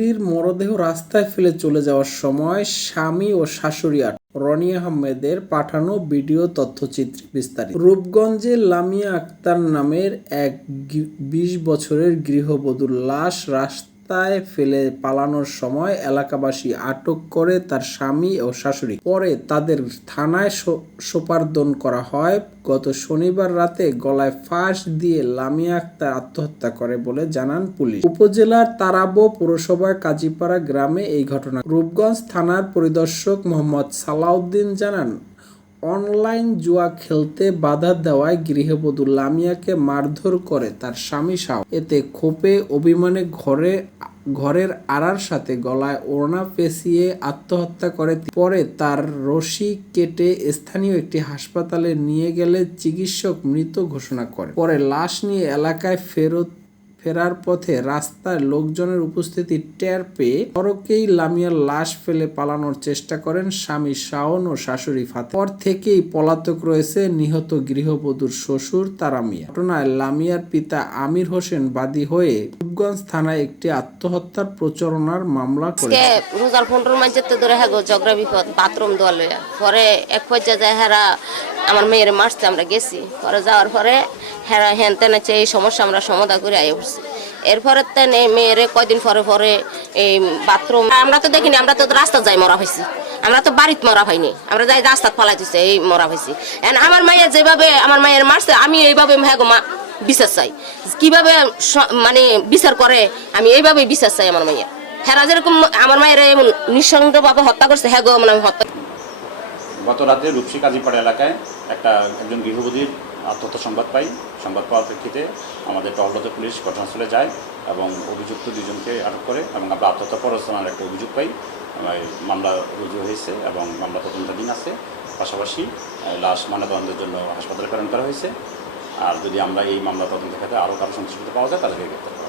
স্ত্রীর মরদেহ রাস্তায় ফেলে চলে যাওয়ার সময় স্বামী ও শাশুড়ি আট রনি আহমেদের পাঠানো ভিডিও তথ্যচিত্রে বিস্তারিত। রূপগঞ্জে লামিয়া আক্তার নামের এক বিশ বছরের গৃহবধূর লাশ রাস্তায় ফেলে পালানোর সময় এলাকাবাসী আটক করে তার স্বামী ও শাশুড়ি। পরে তাদের থানায় সোপার্দন করা হয়। গত শনিবার রাতে গলায় ফাঁস দিয়ে লামিয়া আক্তার আত্মহত্যা করে বলে জানান পুলিশ। উপজেলার তারাবো পৌরসভার কাজীপাড়া গ্রামে এই ঘটনা। রূপগঞ্জ থানার পরিদর্শক মোহাম্মদ সালাউদ্দিন জানান, অনলাইন জুয়া খেলতে বাধা দেওয়ায় গৃহবধূ লামিয়াকে মারধর করে তার স্বামী শাহ এতে ক্ষোভে, অভিমানে ঘরে ঘরের আড়ার সাথে গলায় ওড়না পেঁচিয়ে আত্মহত্যা করে পরে তার রশি কেটে স্থানীয় একটি হাসপাতালে নিয়ে গেলে চিকিৎসক মৃত ঘোষণা করে। পরে লাশ নিয়ে এলাকায় ফেরত ফেরার পথে রাস্তায় লোকজনের উপস্থিতি টের পেয়ে সড়কেই লামিয়ার লাশ ফেলে পালানোর চেষ্টা করেন স্বামী শাওন ও শাশুড়ি ফাতে পর থেকেই পলাতক রয়েছে নিহত গৃহবধূর শ্বশুর তারামিয়া ঘটনায় লামিয়ার পিতা আমির হোসেন বাদী হয়ে রূপগঞ্জ থানায় একটি আত্মহত্যার প্রচারণার মামলা করে রোজার মাসে তো ধরে হ্যাঁ ঝগড়া, বিপদ, বাথরুম দোয়া পরে এক পর্যায়ে যায় হেরা আমার মেয়ের মারছে আমরা গেছি। পরে যাওয়ার পরে হেরা হেন তেন হচ্ছে এই সমস্যা আমরা সমাধা করে আয় উঠছি এরপরে তেন মেয়েরে কয়দিন পরে পরে এই বাথরুম আমরা তো দেখিনি, আমরা তো রাস্তা যাই মরা হয়েছি আমরা তো বাড়িতে মরা হয়নি। আমরা যাই রাস্তা ফলাই দিচ্ছে এই মরা হয়েছি আমার মায়ের যেভাবে আমার মায়ের মারছে, আমি এইভাবে হ্যাঁ মা বিচার চাই। কীভাবে মানে বিচার করে, আমি এইভাবে বিচার চাই আমার মাইয়া হেরা যেরকম আমার মায়ের এমন নিঃসন্দেহভাবে হত্যা করছে হ্যাঁ গো মানে হত্যা গত রাতে রূপসী কাজীপাড়া এলাকায় একটা একজন গৃহবধূর আত্মহত্যা সংবাদ পাই। সংবাদ পাওয়ার প্রেক্ষিতে আমাদের টহলত পুলিশ ঘটনাস্থলে যায় এবং অভিযুক্ত দুজনকে আটক করে এবং আমরা আত্মহত্যা প্ররোচনার একটা অভিযোগ পাই। মামলা রুজু হয়েছে এবং মামলা তদন্তাধীন আছে। পাশাপাশি লাশ ময়নাতদন্তের জন্য হাসপাতালে প্রেরণ করা হয়েছে। আর যদি আমরা এই মামলা তদন্ত ক্ষেত্রে আরও কারও সংশ্লিষ্ট পাওয়া যায়, তাদেরকে গ্রেপ্তার।